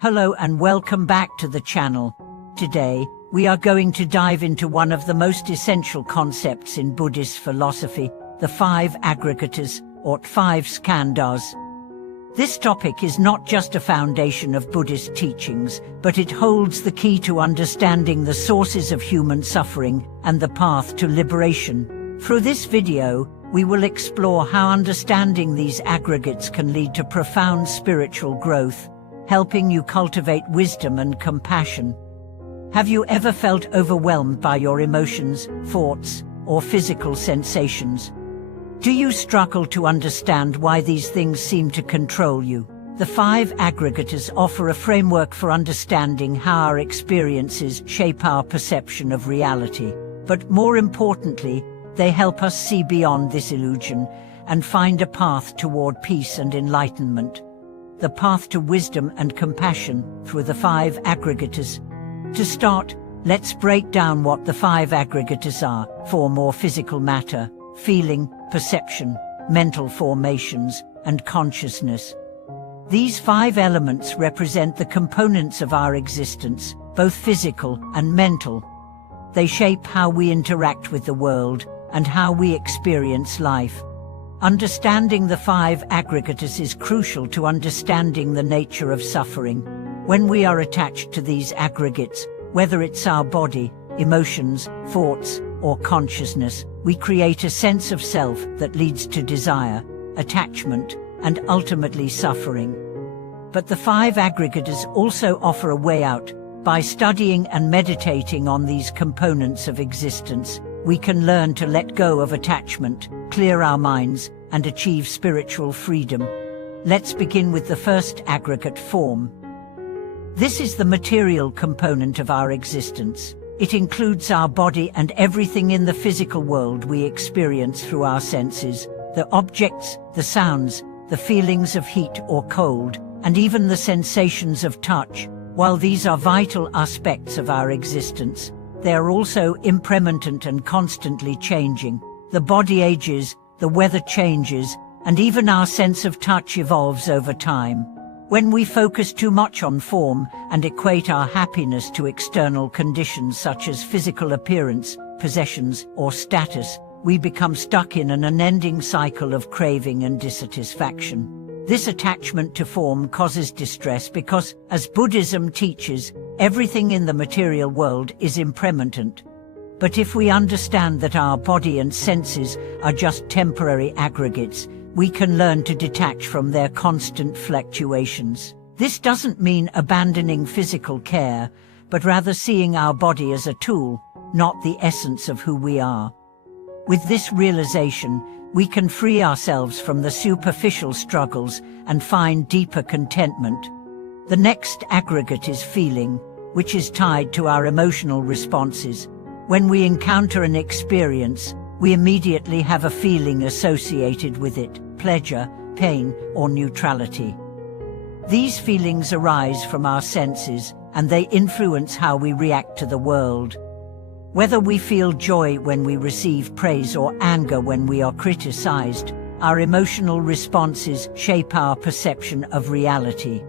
Hello and welcome back to the channel. Today, we are going to dive into one of the most essential concepts in Buddhist philosophy, the 5 aggregates, or 5 skandhas. This topic is not just a foundation of Buddhist teachings, but it holds the key to understanding the sources of human suffering and the path to liberation. Through this video, we will explore how understanding these aggregates can lead to profound spiritual growth, helping you cultivate wisdom and compassion. Have you ever felt overwhelmed by your emotions, thoughts, or physical sensations? Do you struggle to understand why these things seem to control you? The 5 aggregates offer a framework for understanding how our experiences shape our perception of reality. But more importantly, they help us see beyond this illusion and find a path toward peace and enlightenment. The path to wisdom and compassion through the 5 aggregates. To start, let's break down what the 5 aggregates are. Form or physical matter, feeling, perception, mental formations, and consciousness. These 5 elements represent the components of our existence, both physical and mental. They shape how we interact with the world and how we experience life. Understanding the 5 aggregates is crucial to understanding the nature of suffering. When we are attached to these aggregates, whether it's our body, emotions, thoughts, or consciousness, we create a sense of self that leads to desire, attachment, and ultimately suffering. But the 5 aggregates also offer a way out. By studying and meditating on these components of existence, we can learn to let go of attachment, clear our minds, and achieve spiritual freedom. Let's begin with the first aggregate, form. This is the material component of our existence. It includes our body and everything in the physical world we experience through our senses, the objects, the sounds, the feelings of heat or cold, and even the sensations of touch. While these are vital aspects of our existence, they are also impermanent and constantly changing. The body ages, the weather changes, and even our sense of touch evolves over time. When we focus too much on form and equate our happiness to external conditions such as physical appearance, possessions, or status, we become stuck in an unending cycle of craving and dissatisfaction. This attachment to form causes distress because, as Buddhism teaches, everything in the material world is impermanent. But if we understand that our body and senses are just temporary aggregates, we can learn to detach from their constant fluctuations. This doesn't mean abandoning physical care, but rather seeing our body as a tool, not the essence of who we are. With this realization, we can free ourselves from the superficial struggles and find deeper contentment. The next aggregate is feeling, which is tied to our emotional responses. When we encounter an experience, we immediately have a feeling associated with it: pleasure, pain, or neutrality. These feelings arise from our senses, and they influence how we react to the world. Whether we feel joy when we receive praise or anger when we are criticized, our emotional responses shape our perception of reality.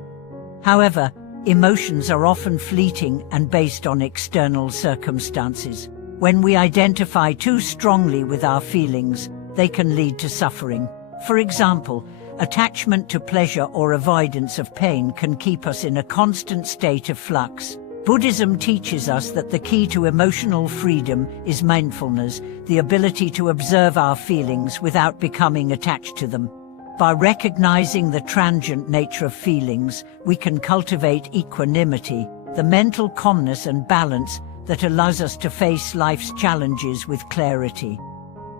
However, emotions are often fleeting and based on external circumstances. When we identify too strongly with our feelings, they can lead to suffering. For example, attachment to pleasure or avoidance of pain can keep us in a constant state of flux. Buddhism teaches us that the key to emotional freedom is mindfulness, the ability to observe our feelings without becoming attached to them. By recognizing the transient nature of feelings, we can cultivate equanimity, the mental calmness and balance that allows us to face life's challenges with clarity.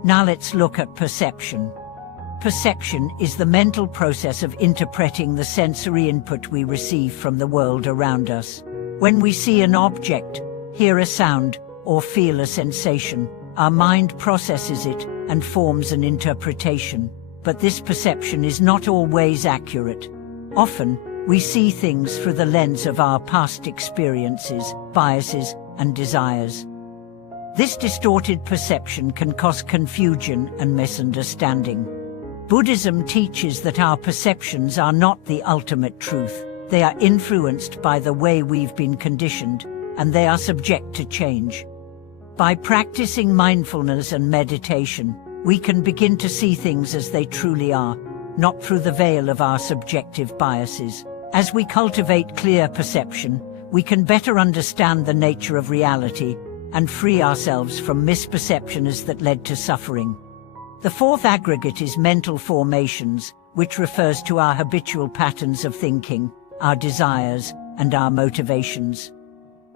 Now let's look at perception. Perception is the mental process of interpreting the sensory input we receive from the world around us. When we see an object, hear a sound, or feel a sensation, our mind processes it and forms an interpretation. But this perception is not always accurate. Often, we see things through the lens of our past experiences, biases, and desires. This distorted perception can cause confusion and misunderstanding. Buddhism teaches that our perceptions are not the ultimate truth. They are influenced by the way we've been conditioned, and they are subject to change. By practicing mindfulness and meditation, we can begin to see things as they truly are, not through the veil of our subjective biases. As we cultivate clear perception, we can better understand the nature of reality and free ourselves from misperceptions that led to suffering. The fourth aggregate is mental formations, which refers to our habitual patterns of thinking, our desires, and our motivations.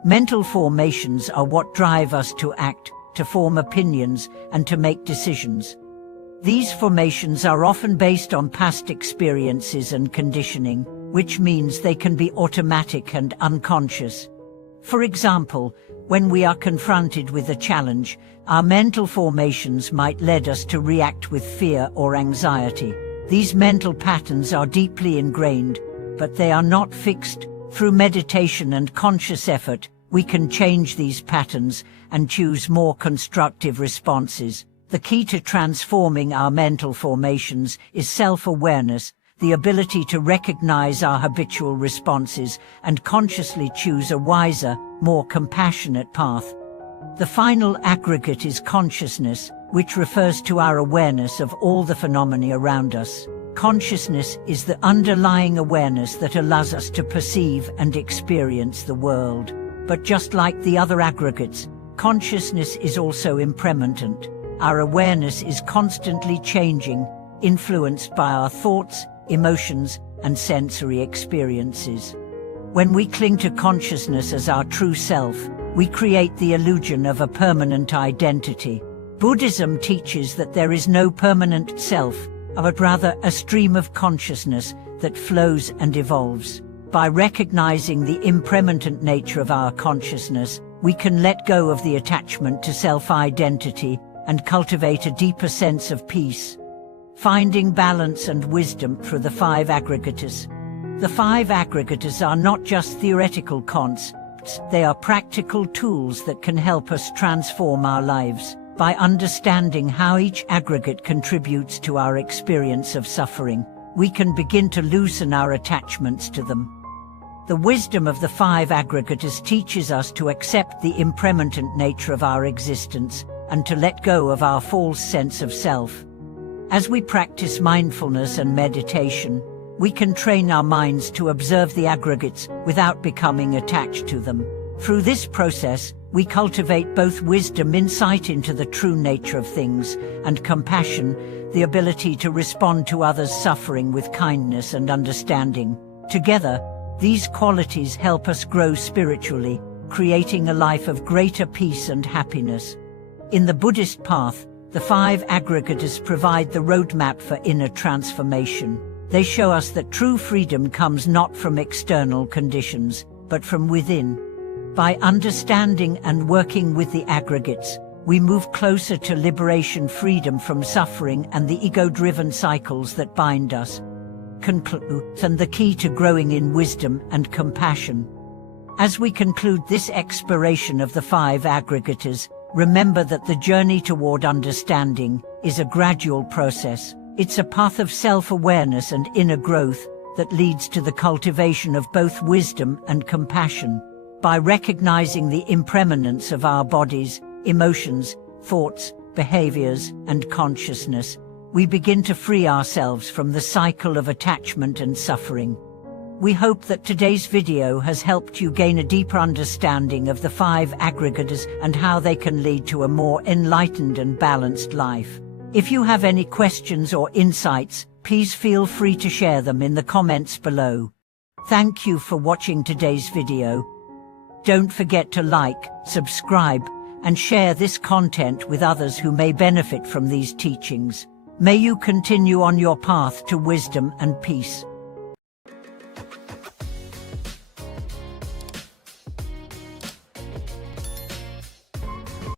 Mental formations are what drive us to act, to form opinions, and to make decisions. These formations are often based on past experiences and conditioning, which means they can be automatic and unconscious. For example, when we are confronted with a challenge, our mental formations might lead us to react with fear or anxiety. These mental patterns are deeply ingrained, but they are not fixed. Through meditation and conscious effort, we can change these patterns and choose more constructive responses. The key to transforming our mental formations is self-awareness, the ability to recognize our habitual responses and consciously choose a wiser, more compassionate path. The final aggregate is consciousness, which refers to our awareness of all the phenomena around us. Consciousness is the underlying awareness that allows us to perceive and experience the world. But just like the other aggregates, consciousness is also impermanent. Our awareness is constantly changing, influenced by our thoughts, emotions, and sensory experiences. When we cling to consciousness as our true self, we create the illusion of a permanent identity. Buddhism teaches that there is no permanent self, but rather a stream of consciousness that flows and evolves. By recognizing the impermanent nature of our consciousness, we can let go of the attachment to self-identity and cultivate a deeper sense of peace. Finding balance and wisdom through the five aggregates. The five aggregates are not just theoretical concepts, they are practical tools that can help us transform our lives. By understanding how each aggregate contributes to our experience of suffering, we can begin to loosen our attachments to them. The wisdom of the five aggregates teaches us to accept the impermanent nature of our existence and to let go of our false sense of self. As we practice mindfulness and meditation, we can train our minds to observe the aggregates without becoming attached to them. Through this process, we cultivate both wisdom, insight into the true nature of things, and compassion, the ability to respond to others' suffering with kindness and understanding. Together, these qualities help us grow spiritually, creating a life of greater peace and happiness. In the Buddhist path, the five aggregates provide the roadmap for inner transformation. They show us that true freedom comes not from external conditions, but from within. By understanding and working with the aggregates, we move closer to liberation, freedom from suffering and the ego-driven cycles that bind us. And the key to growing in wisdom and compassion. As we conclude this exploration of the five aggregates, remember that the journey toward understanding is a gradual process. It's a path of self-awareness and inner growth that leads to the cultivation of both wisdom and compassion. By recognizing the impermanence of our bodies, emotions, thoughts, behaviors, and consciousness, we begin to free ourselves from the cycle of attachment and suffering. We hope that today's video has helped you gain a deeper understanding of the five aggregates and how they can lead to a more enlightened and balanced life. If you have any questions or insights, please feel free to share them in the comments below. Thank you for watching today's video. Don't forget to like, subscribe, and share this content with others who may benefit from these teachings. May you continue on your path to wisdom and peace.